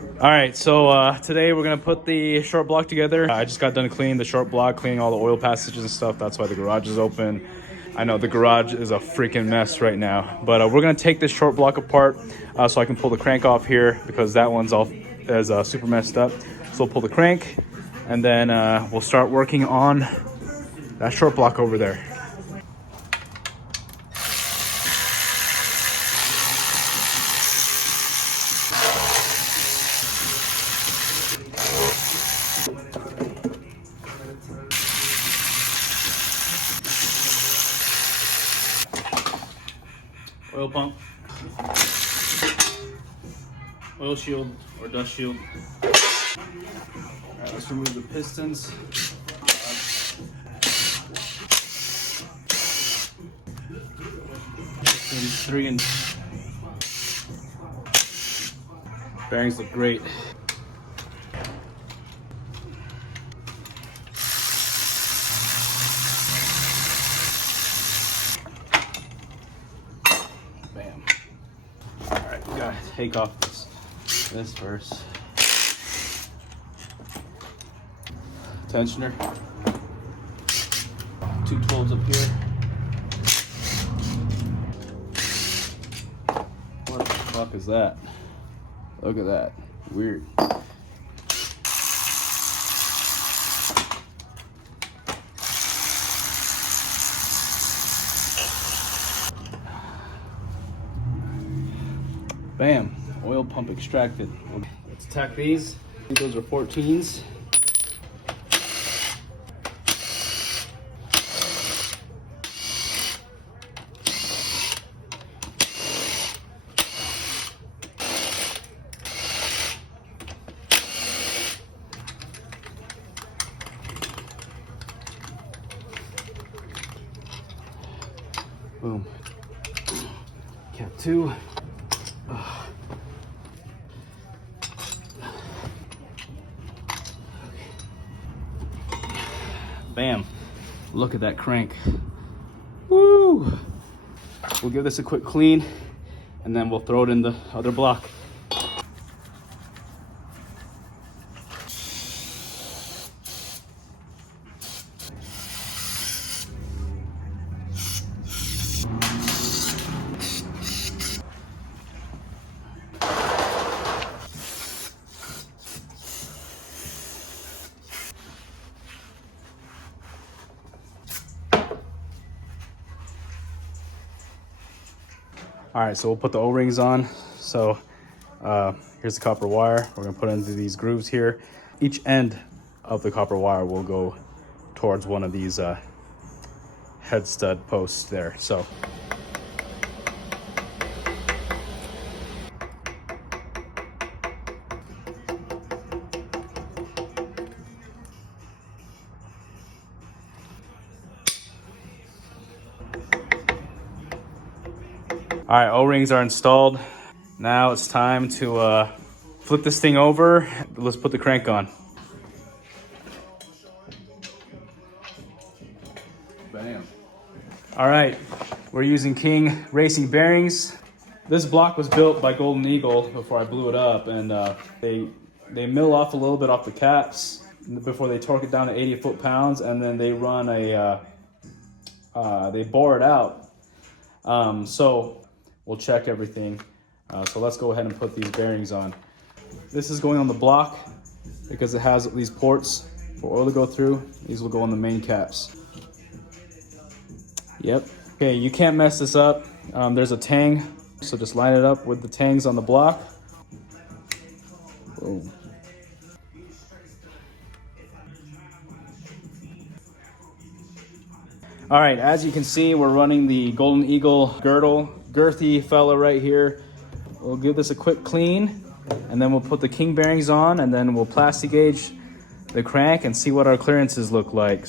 All right, so today we're gonna put the short block together. I just got done cleaning the short block, cleaning all the oil passages and stuff. That's why the garage is open. I know the garage is a freaking mess right now, but we're gonna take this short block apart so I can pull the crank off here because that one's all is super messed up. So we'll pull the crank and then we'll start working on that short block over there. Oil pump, oil shield or dust shield. All right, let's remove the pistons. Pistons 3 and bearings look great. Bam. All right, we gotta take off this first. Tensioner. 2 12s up here. What the fuck is that? Look at that. Weird. Bam. Oil pump extracted. Let's tack these. Those are 14s. Boom. Cap 2. Bam. Look at that crank. Woo! We'll give this a quick clean and then we'll throw it in the other block. All right, so we'll put the O-rings on. So here's the copper wire. We're gonna put it into these grooves here. Each end of the copper wire will go towards one of these head stud posts there. So all right, O-rings are installed. Now it's time to flip this thing over. Let's put the crank on. Bam. All right, we're using King Racing bearings. This block was built by Golden Eagle before I blew it up, and they mill off a little bit off the caps before they torque it down to 80 foot-pounds, and then they run they bore it out. So we'll check everything. So let's go ahead and put these bearings on. This is going on the block because it has these ports for oil to go through. These will go on the main caps. Yep. Okay, you can't mess this up. There's a tang, so just line it up with the tangs on the block. Boom. All right, as you can see, we're running the Golden Eagle girdle, girthy fella right here. We'll give this a quick clean, and then we'll put the King bearings on, and then we'll plastic gauge the crank and see what our clearances look like.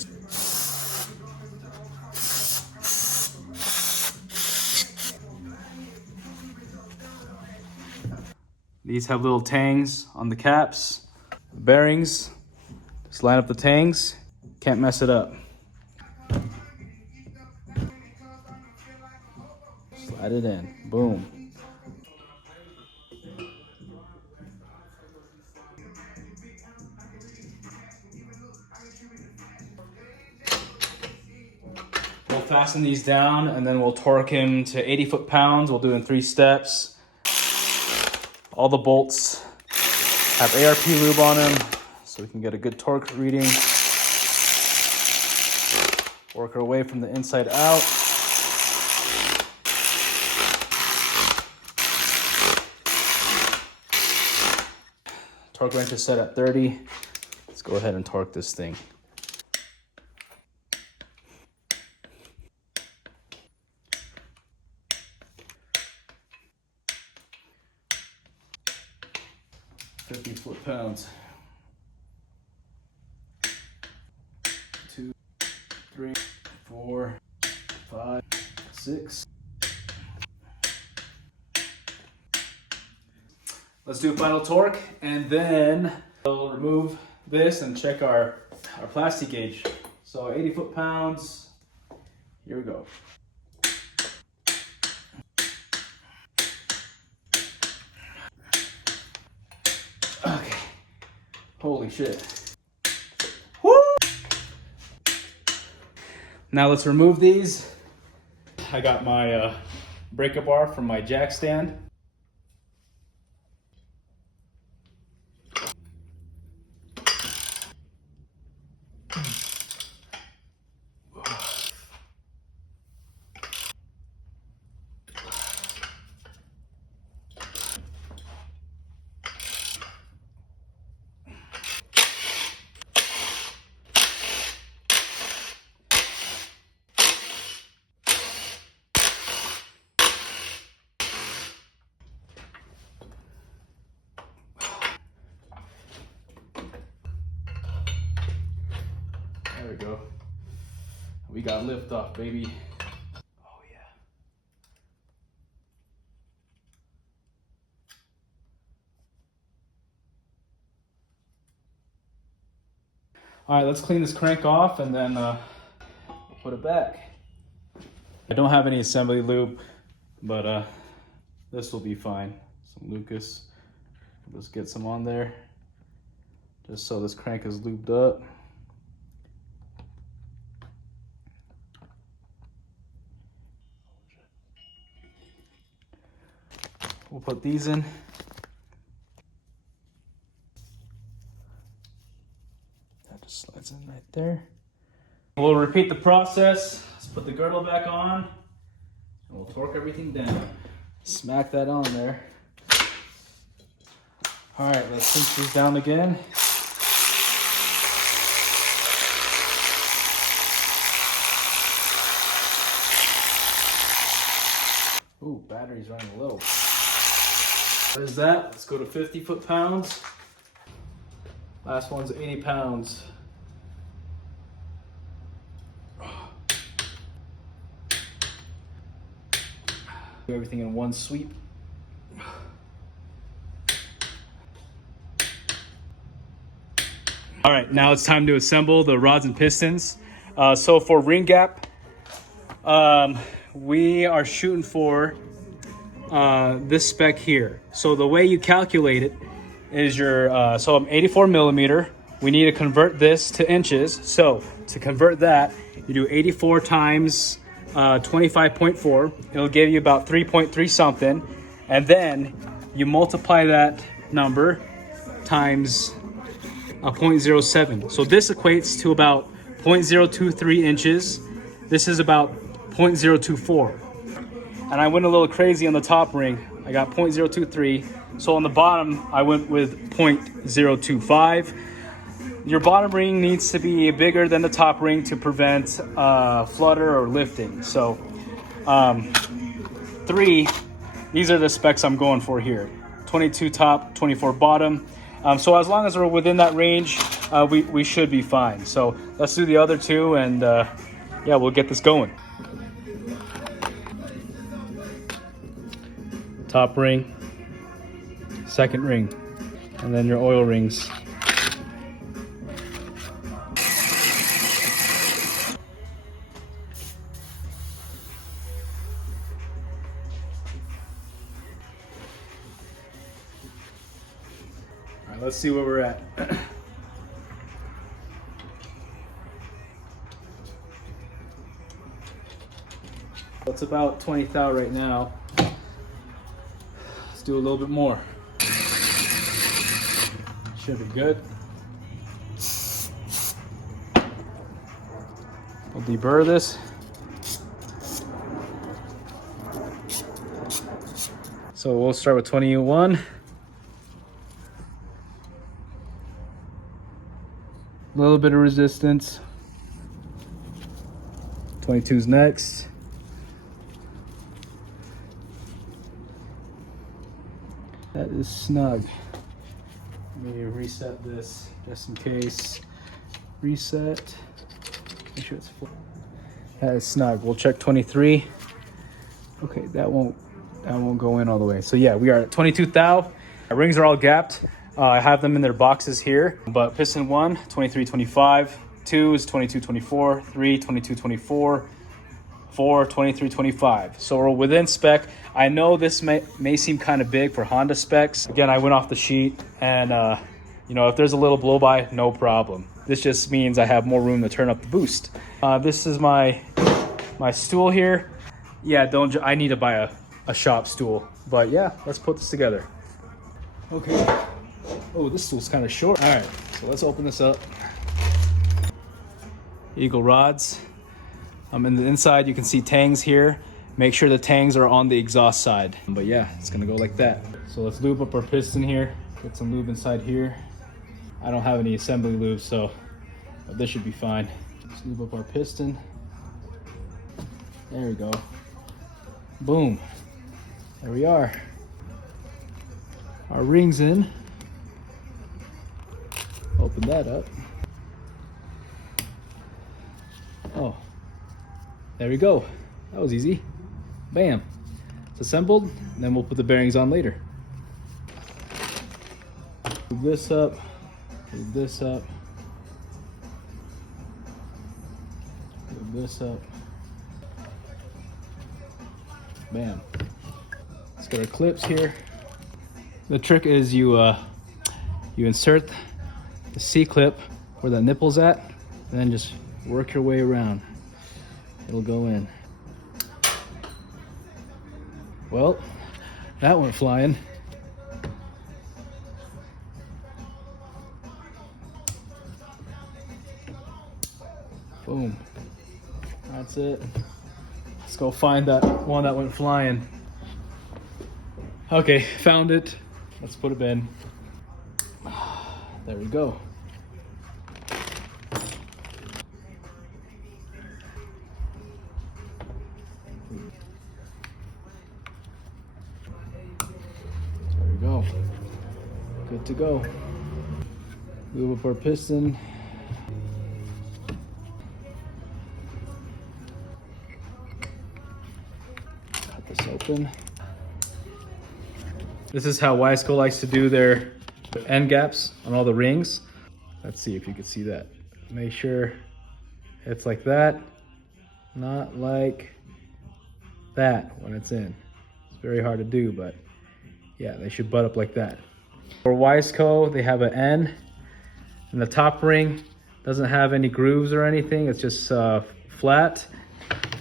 These have little tangs on the caps. The bearings, just line up the tangs, can't mess it up. Slide it in, boom. we'll fasten these down and then we'll torque him to 80 foot-pounds. We'll do it in 3 steps. All the bolts have ARP lube on them so we can get a good torque reading. Work our way from the inside out. Torque wrench is set at 30. Let's go ahead and torque this thing. £50 foot-pounds. 2, 3, 4, 5, 6. Let's do a final torque, and then we'll remove this and check our plastic gauge. So 80 foot-pounds, here we go. Okay, holy shit. Woo! Now let's remove these. I got my breaker bar from my jack stand. There we go. We got lift off, baby. Oh yeah. All right, let's clean this crank off and then we'll put it back. I don't have any assembly lube, but this will be fine. Some Lucas. Let's get some on there, just so this crank is lubed up. We'll put these in. That just slides in right there. We'll repeat the process. Let's put the girdle back on and we'll torque everything down. Smack that on there. All right, let's cinch these down again. Ooh, battery's running low. What is that? Let's go to 50 foot-pounds. Last one's 80 pounds. Do everything in one sweep. All right, now it's time to assemble the rods and pistons. So for ring gap, we are shooting for this spec here. So the way you calculate it is so I'm 84 millimeter. We need to convert this to inches. So to convert that, you do 84 times 25.4. It'll give you about 3.3 something. And then you multiply that number times 0.07. So this equates to about 0.023 inches. This is about 0.024. And I went a little crazy on the top ring. I got 0.023. So on the bottom, I went with 0.025. Your bottom ring needs to be bigger than the top ring to prevent flutter or lifting. So 3, these are the specs I'm going for here. 22 top, 24 bottom. So as long as we're within that range, we should be fine. So let's do the other two and yeah, we'll get this going. Top ring, second ring, and then your oil rings. All right, let's see where we're at. it's about 20 thou right now. Let's do a little bit more. Should be good. We'll deburr this. So we'll start with 21. A little bit of resistance. 22's next. That is snug. Let me reset this just in case. Reset. Make sure it's full. That is snug. We'll check 23. Okay, that won't go in all the way. So yeah, we are at 22 thou. Our rings are all gapped. I have them in their boxes here, but piston 1, 23.25, 2 is 22.24, 3, 22.24, 4, 23.25. So we're within spec. I know this may seem kind of big for Honda specs. Again, I went off the sheet, and you know, if there's a little blow by, no problem. This just means I have more room to turn up the boost. This is my stool here. Yeah, I need to buy a shop stool, but yeah, let's put this together. Okay. Oh, this stool's kind of short. All right, so let's open this up. Eagle rods. In the inside, you can see tangs here. Make sure the tangs are on the exhaust side. But yeah, it's gonna go like that. So let's lube up our piston here. Get some lube inside here. I don't have any assembly lube, so this should be fine. Let's lube up our piston. There we go. Boom. There we are. Our ring's in. Open that up. Oh, there we go. That was easy. Bam. It's assembled, and then we'll put the bearings on later. Move this up. Move this up. Move this up. Bam. Let's get our clips here. The trick is you insert the C-clip where the nipple's at, and then just work your way around. It'll go in. Well, that went flying. Boom. That's it. Let's go find that one that went flying. Okay, found it. Let's put it in. There we go. There we go. Good to go. Move up our piston. Cut this open. This is how Wiseco likes to do their end gaps on all the rings. Let's see if you can see that. Make sure it's like that, not like that when it's in. It's very hard to do, but yeah, they should butt up like that. For Wiseco, they have an N, and the top ring doesn't have any grooves or anything. It's just flat.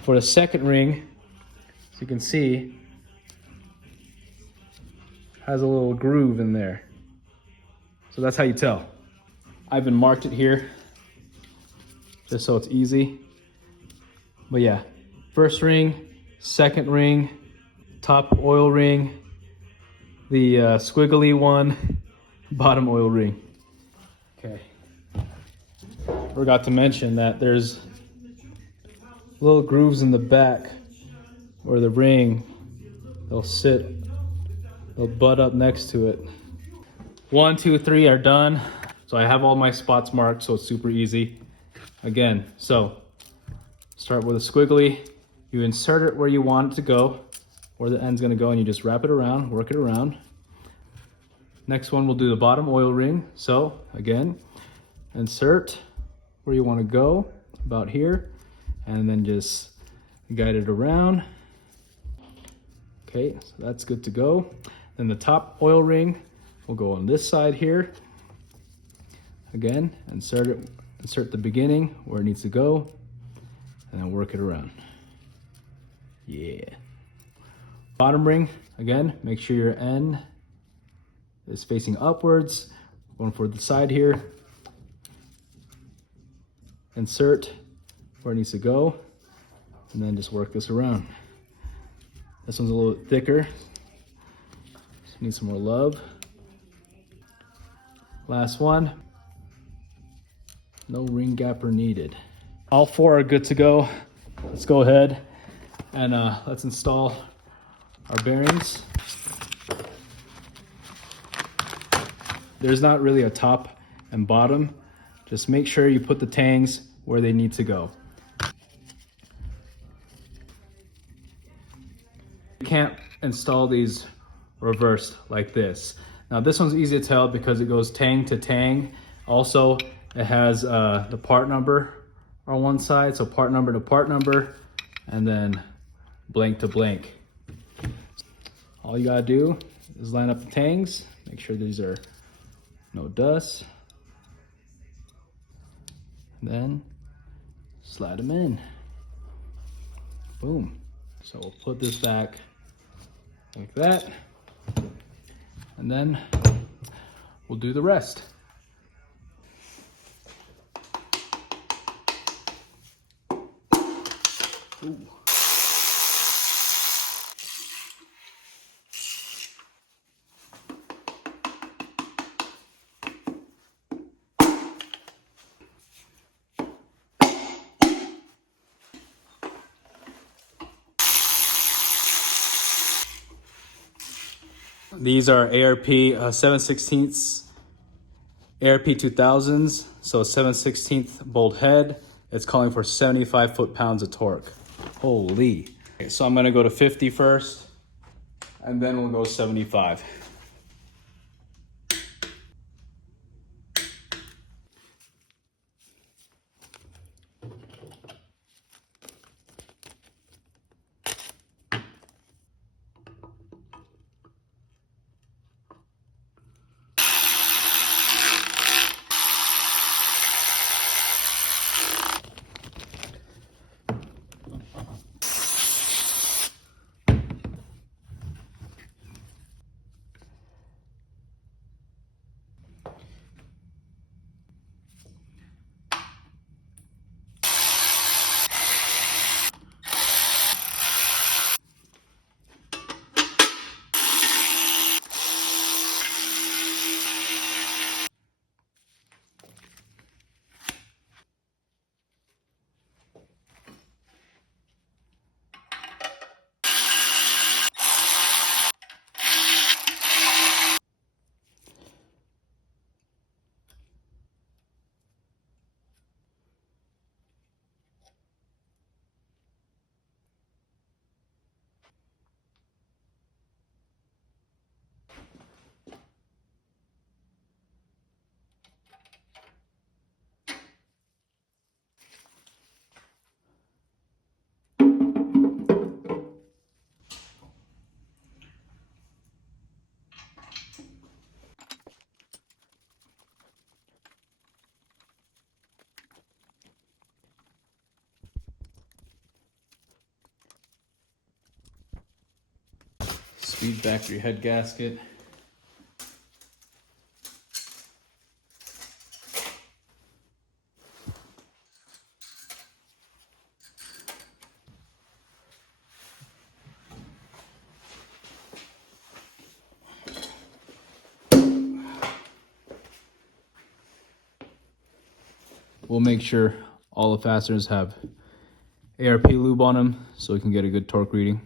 For the second ring, as you can see, has a little groove in there. So that's how you tell. I've been marked it here just so it's easy. But yeah, first ring, second ring, top oil ring, the squiggly one, bottom oil ring. Okay. Forgot to mention that there's little grooves in the back where the ring, they'll butt up next to it. 1, 2, 3 are done. So I have all my spots marked, so it's super easy. Again, so start with a squiggly. You insert it where you want it to go, where the end's gonna go, and you just wrap it around, work it around. Next one, we'll do the bottom oil ring. So again, insert where you wanna go, about here, and then just guide it around. Okay, so that's good to go. Then the top oil ring will go on this side here. Again, insert the beginning where it needs to go, and then work it around. Yeah. Bottom ring, again, make sure your end is facing upwards. Going for the side here. Insert where it needs to go, and then just work this around. This one's a little bit thicker. Just need some more love. Last one. No ring gapper needed. All four are good to go. Let's go ahead and let's install our bearings. There's not really a top and bottom. Just make sure you put the tangs where they need to go. You can't install these reversed like this. Now this one's easy to tell because it goes tang to tang. Also, it has the part number on one side, so part number to part number, and then blank to blank. All you gotta do is line up the tangs, make sure these are no dust, then slide them in. Boom. So we'll put this back like that, and then we'll do the rest. Ooh. These are ARP 7/16 ARP 2000s, so 7/16 bolt head. It's calling for 75 foot-pounds of torque. Holy. Okay, so I'm gonna go to 50 first, and then we'll go 75. Speed factory head gasket. We'll make sure all the fasteners have ARP lube on them so we can get a good torque reading.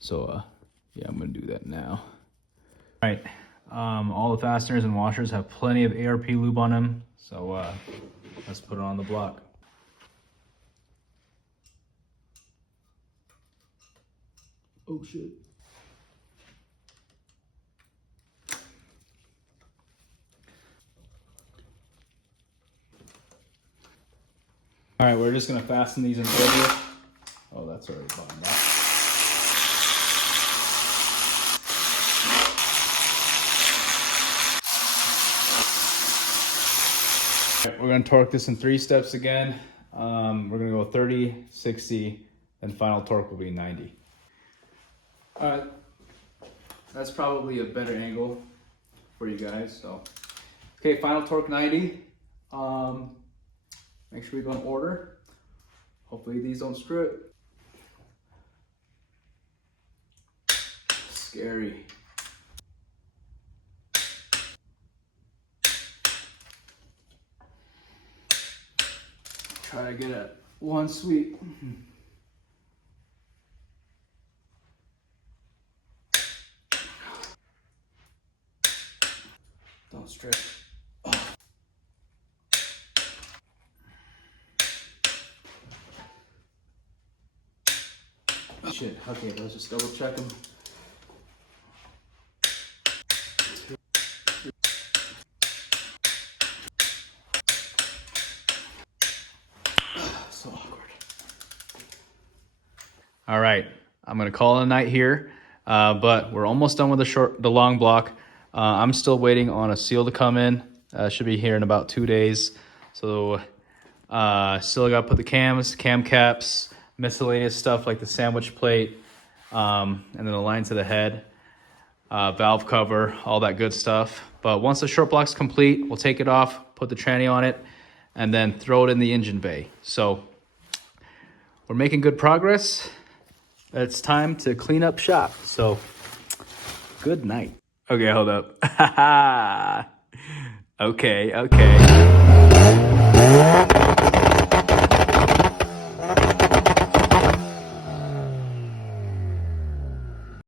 So yeah, I'm gonna do that now. All right, all the fasteners and washers have plenty of ARP lube on them, so let's put it on the block. Oh shit. All right, we're just gonna fasten these in order. Oh, that's already bottomed out. All right, we're gonna torque this in 3 steps again. We're gonna go 30, 60, then final torque will be 90. All right, that's probably a better angle for you guys. So, okay, final torque 90. Make sure we go in order. Hopefully these don't screw it. Scary. Try to get it one sweep. Don't stretch. Oh. Shit, okay, let's just double check them. So awkward. All right, I'm gonna call it a night here, but we're almost done with the long block. I'm still waiting on a seal to come in. Should be here in about 2 days. So still got to put the cam caps, miscellaneous stuff like the sandwich plate, and then the lines to the head, valve cover, all that good stuff. But once the short block's complete, we'll take it off, put the tranny on it, and then throw it in the engine bay. So we're making good progress. It's time to clean up shop. So good night. Okay, hold up. Okay.